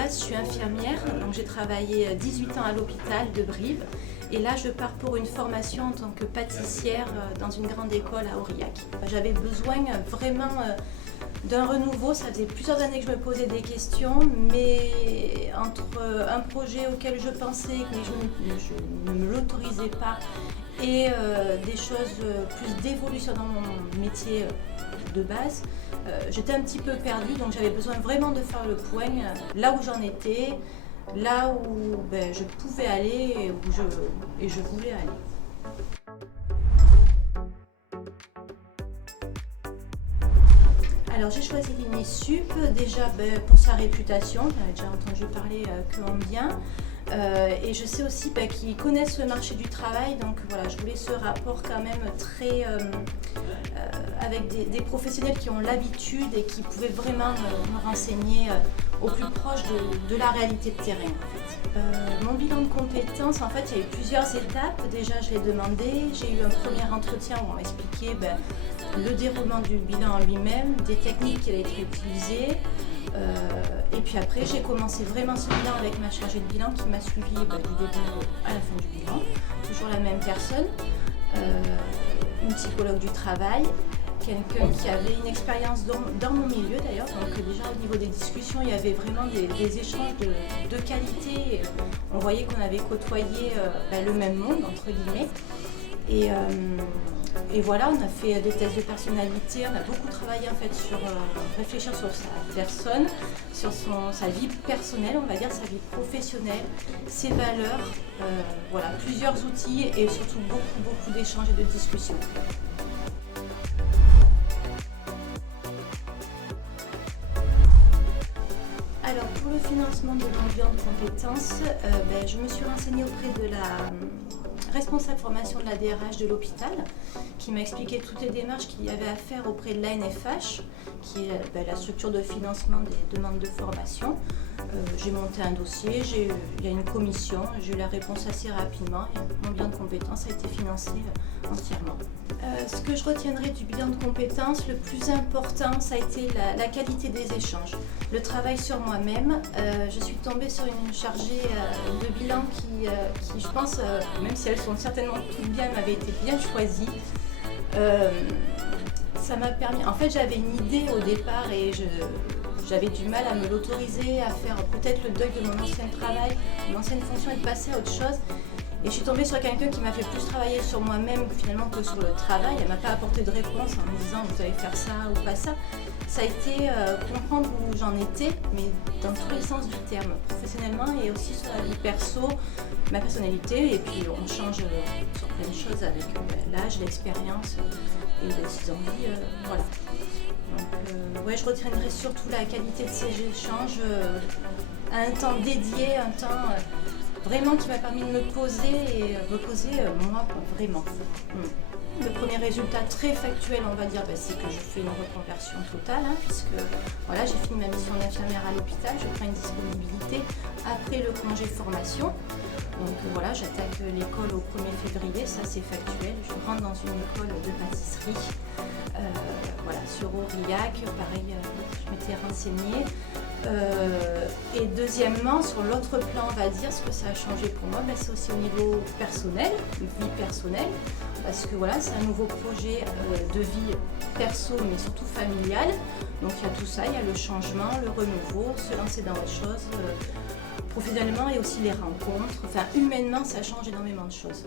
base, je suis infirmière, donc j'ai travaillé 18 ans à l'hôpital de Brive. Et là, je pars pour une formation en tant que pâtissière dans une grande école à Aurillac. J'avais besoin vraiment d'un renouveau. Ça faisait plusieurs années que je me posais des questions, mais entre un projet auquel je pensais, mais je ne me l'autorisais pas, et des choses plus d'évolution dans mon métier de base, j'étais un petit peu perdue, donc j'avais besoin vraiment de faire le point là où j'en étais, là où je pouvais aller et je voulais aller. Alors j'ai choisi l'INESUP déjà pour sa réputation, j'en ai déjà entendu parler que en bien. Et je sais aussi qu'ils connaissent le marché du travail, donc voilà, je voulais ce rapport quand même très avec des professionnels qui ont l'habitude et qui pouvaient vraiment me renseigner au plus proche de la réalité de terrain. En fait. Mon bilan de compétences, en fait, il y a eu plusieurs étapes. Déjà, je l'ai demandé, j'ai eu un premier entretien où on m'a expliqué le déroulement du bilan en lui-même, des techniques qui allaient être utilisées. Et puis après, j'ai commencé vraiment ce bilan avec ma chargée de bilan qui m'a suivi du début à la fin du bilan. Toujours la même personne, une psychologue du travail, quelqu'un qui avait une expérience dans mon milieu d'ailleurs. Donc déjà au niveau des discussions, il y avait vraiment des échanges de qualité. On voyait qu'on avait côtoyé le même monde, entre guillemets. Et voilà, on a fait des tests de personnalité, on a beaucoup travaillé en fait sur réfléchir sur sa personne, sur sa vie personnelle, on va dire sa vie professionnelle, ses valeurs, voilà, plusieurs outils et surtout beaucoup d'échanges et de discussions. Alors pour le financement de mon bilan de compétences, je me suis renseignée auprès de la responsable formation de la DRH de l'hôpital qui m'a expliqué toutes les démarches qu'il y avait à faire auprès de l'ANFH, qui est la structure de financement des demandes de formation. J'ai monté un dossier, il y a une commission, j'ai eu la réponse assez rapidement et mon bilan de compétences a été financé entièrement. Ce que je retiendrai du bilan de compétences, le plus important, ça a été la qualité des échanges, le travail sur moi-même. Je suis tombée sur une chargée de bilan qui je pense, même si elles sont certainement toutes bien, m'avait été bien choisie. Ça m'a permis, en fait j'avais une idée au départ et j'avais du mal à me l'autoriser, à faire peut-être le deuil de mon ancien travail, mon ancienne fonction et de passer à autre chose. Et je suis tombée sur quelqu'un qui m'a fait plus travailler sur moi-même finalement que sur le travail. Elle ne m'a pas apporté de réponse en me disant vous allez faire ça ou pas ça. Ça a été comprendre où j'en étais, mais dans tous les sens du terme, professionnellement et aussi sur la vie perso, ma personnalité. Et puis on change sur plein de choses avec l'âge, l'expérience et les envies. Voilà. Donc je retiendrai surtout la qualité de ces échanges, un temps dédié, un temps vraiment qui m'a permis de me poser et reposer moi vraiment. Le premier résultat très factuel, on va dire, c'est que je fais une reconversion totale, puisque voilà, j'ai fini ma mission d'infirmière à l'hôpital, je prends une disponibilité après le congé formation. Donc voilà, j'attaque l'école au 1er février, ça c'est factuel. Je rentre dans une école de pâtisserie, voilà, sur Aurillac, pareil, je m'étais renseignée. Et deuxièmement, sur l'autre plan, on va dire, ce que ça a changé pour moi, c'est aussi au niveau personnel, vie personnelle, parce que voilà, c'est un nouveau projet de vie perso, mais surtout familiale. Donc il y a tout ça, il y a le changement, le renouveau, se lancer dans autre chose, professionnellement et aussi les rencontres. Enfin, humainement, ça change énormément de choses.